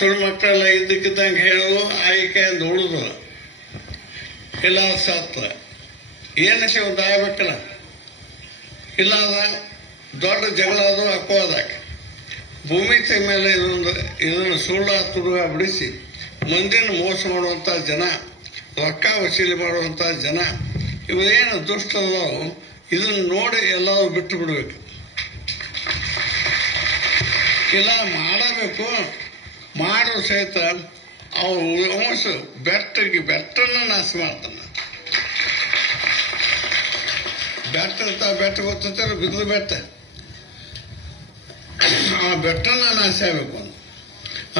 ಸುಳ್ಳು ಮಕ್ಕಳೆಲ್ಲ ಇದ್ದಕ್ಕಿದ್ದಂಗೆ ಹೇಳು ಆಯ್ಕೆ ಅಂತ ಉಳಿದು ಇಲ್ಲ ಸತ್ತ ಏನು ಒಂದು ಆಗ್ಬೇಕಲ್ಲ ಇಲ್ಲ ದೊಡ್ಡ ಜಗಳ ಅದು ಹಾಕೋದಾಗ ಭೂಮಿ ಮೇಲೆ ಇದನ್ನು ಸುಳ್ಳು ತುಡುಗ ಬಿಡಿಸಿ ಮಂದಿನ ಮೋಸ ಮಾಡುವಂಥ ಜನ, ರೊಕ್ಕ ವಸೂಲಿ ಮಾಡುವಂಥ ಜನ, ಇವೇನು ದುಷ್ಟದವು ಇದನ್ನು ನೋಡಿ ಎಲ್ಲರೂ ಬಿಟ್ಟು ಬಿಡಬೇಕು. ಇಲ್ಲ ಮಾಡಬೇಕು, ಮಾಡೋ ಸಹಿತ ಅವ್ರು ವಂಶ ಬೆಟ್ಟನ ನಾಶ ಮಾಡ್ತಾನೆ. ಬೆಟ್ಟ ಗೊತ್ತಿರ್ತಾರೆ, ಬಿದ್ದು ಬೆಟ್ಟ, ಆ ಬೆಟ್ಟನ ನಾಶ ಆಗಬೇಕು.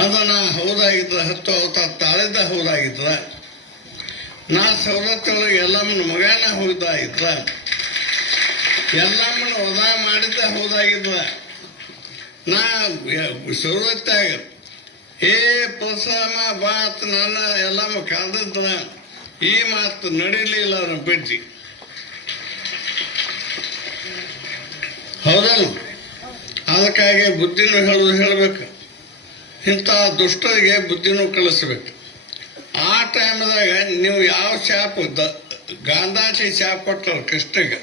ಅದನ್ನ ಹೌದಾಗಿದ್ದ ಹತ್ತು ಅವತಾರ ತಾಳಿದ್ದ ಹೌದಾಗಿದ್ರ, ನಾ ಸವಲತ್ತೊಳಗೆ ಎಲ್ಲಮ್ಮನ ಮಗನ ಹೌದಾಗಿದ್ರ, ಎಲ್ಲಮ್ಮನ ವಧ ಮಾಡಿದ್ದ ಹೌದಾಗಿದ್ರ, ನಾ ಸವಲತ್ತಾಗ ಪರಶುರಾಮ ಬಾತ್ ನನ್ನ ಎಲ್ಲಮ್ಮ ಕರೆದಿದ್ರ ಈ ಮಾತು ನಡೀಲಿಲ್ಲ ಬಿಡ್ತಿ. ಹೌದಲ್ಲ? ಅದಕ್ಕಾಗಿ ಬುದ್ಧಿನೂ ಹೇಳಬೇಕು, ಇಂಥ ದುಷ್ಟರಿಗೆ ಬುದ್ಧಿನೂ ಕಳಿಸ್ಬೇಕು. ಆ ಟೈಮ್ದಾಗ ನೀವು ಯಾವ ಶಾಪ್ ಗಾಂಧಾಟಿ ಶಾಪ್ ಕೊಟ್ಟರು ಕೃಷ್ಣಗೆ,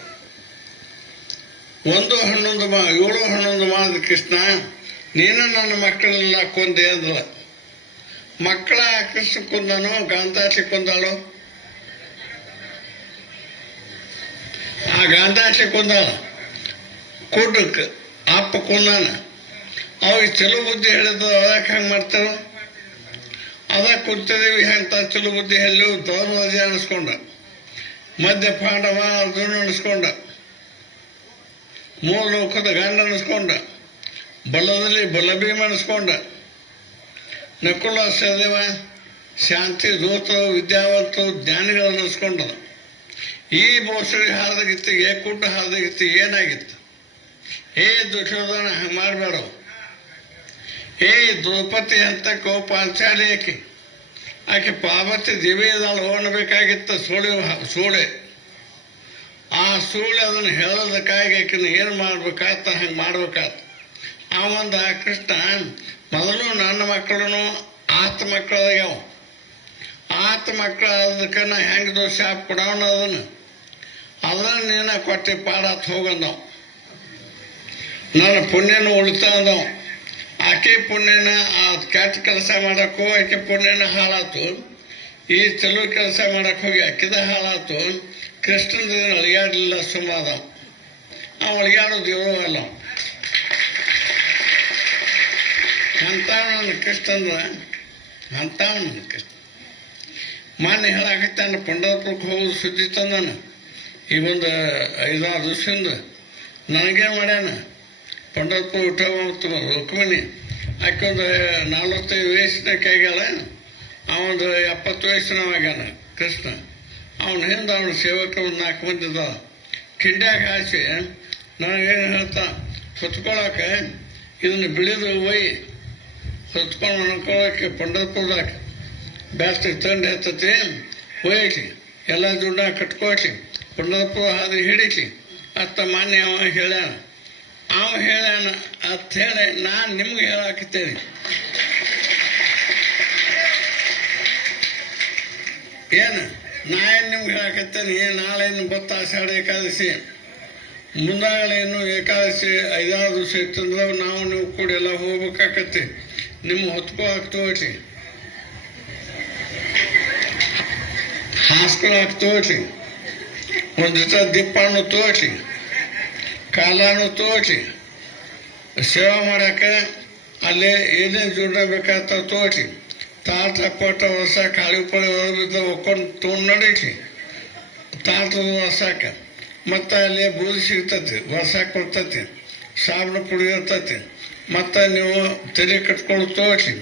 7 ಮಾಡಿದ ಕೃಷ್ಣ, ನೀನು ನನ್ನ ಮಕ್ಕಳೆಲ್ಲ ಕೊಂದೆ ಅಂದ್ರ, ಮಕ್ಕಳ ಕೃಷ್ಣ ಕೊಂದನು, ಗಾಂಧಾಟಿ ಕೊಂದಾಳು. ಆ ಗಾಂಧಾಟಿ ಕೊಂದಾಳ, ಕೂಟಕ್ಕೆ ಅಪ್ಪ ಕೊಂದಾನ. ಅವಾಗ ಚಲೋ ಬುದ್ಧಿ ಹೇಳಿದ್ರು, ಅದಕ್ಕೆ ಹಂಗೆ ಮಾಡ್ತಾರ, ಅದಕ್ಕೆ ಕುಂತಿದ್ದೀವಿ ಅಂತ ಚಲೋ ಬುದ್ಧಿ ಹೇಳಿ ಧರ್ಮರಾಜ ಅನಿಸ್ಕೊಂಡ, ಮಧ್ಯ ಪಾಂಡವ ಅರ್ಜುನ ಅನಿಸ್ಕೊಂಡ, 3 ಲೋಕದ ಗಂಡ ಅನಿಸ್ಕೊಂಡ, ಬಲದಲ್ಲಿ ಬಲಭೀಮ ಅನಿಸ್ಕೊಂಡ, ನಕುಲ ಸಹದೇವ ಶಾಂತಿ ದೂತರು ವಿದ್ಯಾವಂತರು ಜ್ಞಾನಿಗಳು ಅನಿಸ್ಕೊಂಡ. ಈ ಬೋಸಡಿ ಹಾರದಾಗಿತ್ತಿಗೆ ಕೂಟ ಹಾರದಾಗಿತ್ತಿಗೆ ಏನಾಗಿತ್ತು? ದುರ್ಯೋಧನ ಹಂಗೆ ಮಾಡಬೇಡ, ದ್ರೌಪದಿ ಅಂತ ಪಾಂಚಾಲಿ ಆಕೆ ಪಾರ್ವತಿ ದೇವಿ ಇದಾಳು ಅನ್ನಬೇಕಾಗಿತ್ತು. ಸೂಳೆ ಆ ಸೂಳೆ ಅದನ್ನು ಹೇಳೋದಕ್ಕಾಗಿ ಆಕಿನ ಏನು ಮಾಡ್ಬೇಕಾತ ಹಂಗೆ ಮಾಡ್ಬೇಕಾತ. ಆ ಕೃಷ್ಣ ಮೊದಲು ನನ್ನ ಮಕ್ಕಳನ್ನು ಆತ ಮಕ್ಕಳಾಗ್ಯಾವ, ಆತ ಮಕ್ಕಳು ಅದಕ್ಕೆ ನಾ ಹೆಂಗೆ ದೋಷ ಕೊಡೋಣ, ಅದನ್ನು ನೀನ ಕೊಟ್ಟು ಪಾಡಾತ್ ಹೋಗಂದವು. ನನ್ನ ಪುಣ್ಯನ ಉಳಿತಾದವು, ಆಕೆ ಪುಣ್ಯನ ಆ ಕೆಟ್ಟ ಕೆಲಸ ಮಾಡಕ್ಕೆ ಹೋಗಿ ಆಕೆ ಪುಣ್ಯನ ಹಾಳಾತು, ಈ ಚಲೋ ಕೆಲಸ ಮಾಡಕ್ಕೆ ಹೋಗಿ ಅಕ್ಕಿದ ಹಾಳಾತು. ಕೃಷ್ಣನ ಅಳಿಗಾಡಲಿಲ್ಲ, ಸುಮಾದ ಆ ಅಳಿಗಾಡೋದು ಇರೋಲ್ಲ. ಅಂಥವನ ಕೃಷ್ಣ ಅಂದ್ರೆ ಅಂಥವನ ಕೃಷ್ಣ. ಮಾನ್ಯ ಹೇಳಾಕತ್ತಾನ, ಪಂಢರಪುರಕ್ಕೆ ಹೋಗೋದು ಸುದ್ದಿ ತಂದಾನ. ಈಗೊಂದು 5-6 ದಿವಸದಿಂದ ನನಗೇನು ಮಾಡ್ಯಾನ, ಪಂಢರಪುರ ಊಟ ಮಾಡ್ತಾನ ರುಕ್ಮಿಣಿ, ಆಕೆ ಒಂದು 45 ವಯಸ್ಸಿನಕ್ಕೆ ಆಗ್ಯಾಳ, ಅವನು 70 ವಯಸ್ಸಿನವಾಗ್ಯಾನ ಕೃಷ್ಣ. ಅವನ ಹಿಂದೆ ಅವನ ಸೇವಕರು 4 ಮಂದಿ ಇದ್ದಾವ. ಕಿಂಡ್ಯಾಗ ಹಾಸಿ ನನಗೇನು ಹೇಳ್ತಾ, ಹೊತ್ಕೊಳಕ್ಕೆ ಇದನ್ನು ಬಿಳಿದು ಒಯ್ಯಿ ಹೊತ್ಕೊಂಡು ಅನ್ಕೊಳಕ್ಕೆ ಪಂಢರಪುರದಾಗ ಬ್ಯಾಸ್ತಿಗೆ ತಂದು ಎತ್ತತಿ ಒಯ್ಯಲಿ, ಎಲ್ಲ ದುಡ್ಡ ಕಟ್ಕೊಳ್ಲಿ, ಪಂಢರಪುರ ಹಾದಿ ಹಿಡಿಲಿ ಅತ್ತ ಮಾನ್ಯ ಅವ ಹೇಳ್ಯಾನ. ಅಂತ ಹೇಳಿ ನಾನು ನಿಮ್ಗೆ ಹೇಳಾಕತ್ತೇನೆ. ಏನು ನಾ ಏನು ನಿಮ್ಗೆ ಹೇಳಾಕತ್ತೇನೆ, ನಾಳೆ ಗೊತ್ತ ಆಷಾಢ ಏಕಾದಶಿ, ಮುಂದಾಗಲೇನು ಏಕಾದಶಿ 5-6 ದಿವಸ ಇತ್ತಂದ್ರೆ ನಾವು ನೀವು ಕೂಡ ಎಲ್ಲ ಹೋಗ್ಬೇಕಾಕತ್ತಿ. ನಿಮ್ಮ ಹೊತ್ಕೋ ಹಾಕ್ತೋಟ್ರಿ, ಹಾಸ್ಕಲ್ ಹಾಕ್ತೋಟ್ರಿ, ಒಂದು ದಿವಸ ದಿಪ್ಪಣ್ಣು ತೋಟ್ರಿ, ಕಾಲಾನು ತೋಟ್ರಿ, ಸೇವಾ ಮಾಡಕ್ಕೆ ಅಲ್ಲೇ ಏನೇನು ದುಡ್ಡ ಬೇಕಾಗ್ತಾವ ತೋಟ್ರಿ, ತಾಟ ಪಟ್ಟ ವರ್ಷ ಕಾಳಿ ಪಳಿ ಹೊರಬಿದ್ದ ಒಕ್ಕೊಂಡು ತೊಗೊಂಡು ನಡೀರಿ ತಾಟದ ವರ್ಷಕ್ಕೆ. ಮತ್ತು ಅಲ್ಲಿ ಬೂದಿ ಸಿಗ್ತತಿ, ವರ್ಷಕ್ಕೆ ಕೊಡ್ತತಿ, ಸಾಬಣ ಪುಡಿ ಇರ್ತತಿ, ಮತ್ತು ನೀವು ತಲೆ ಕಟ್ಕೊಂಡು ತೋಟ್ರಿ.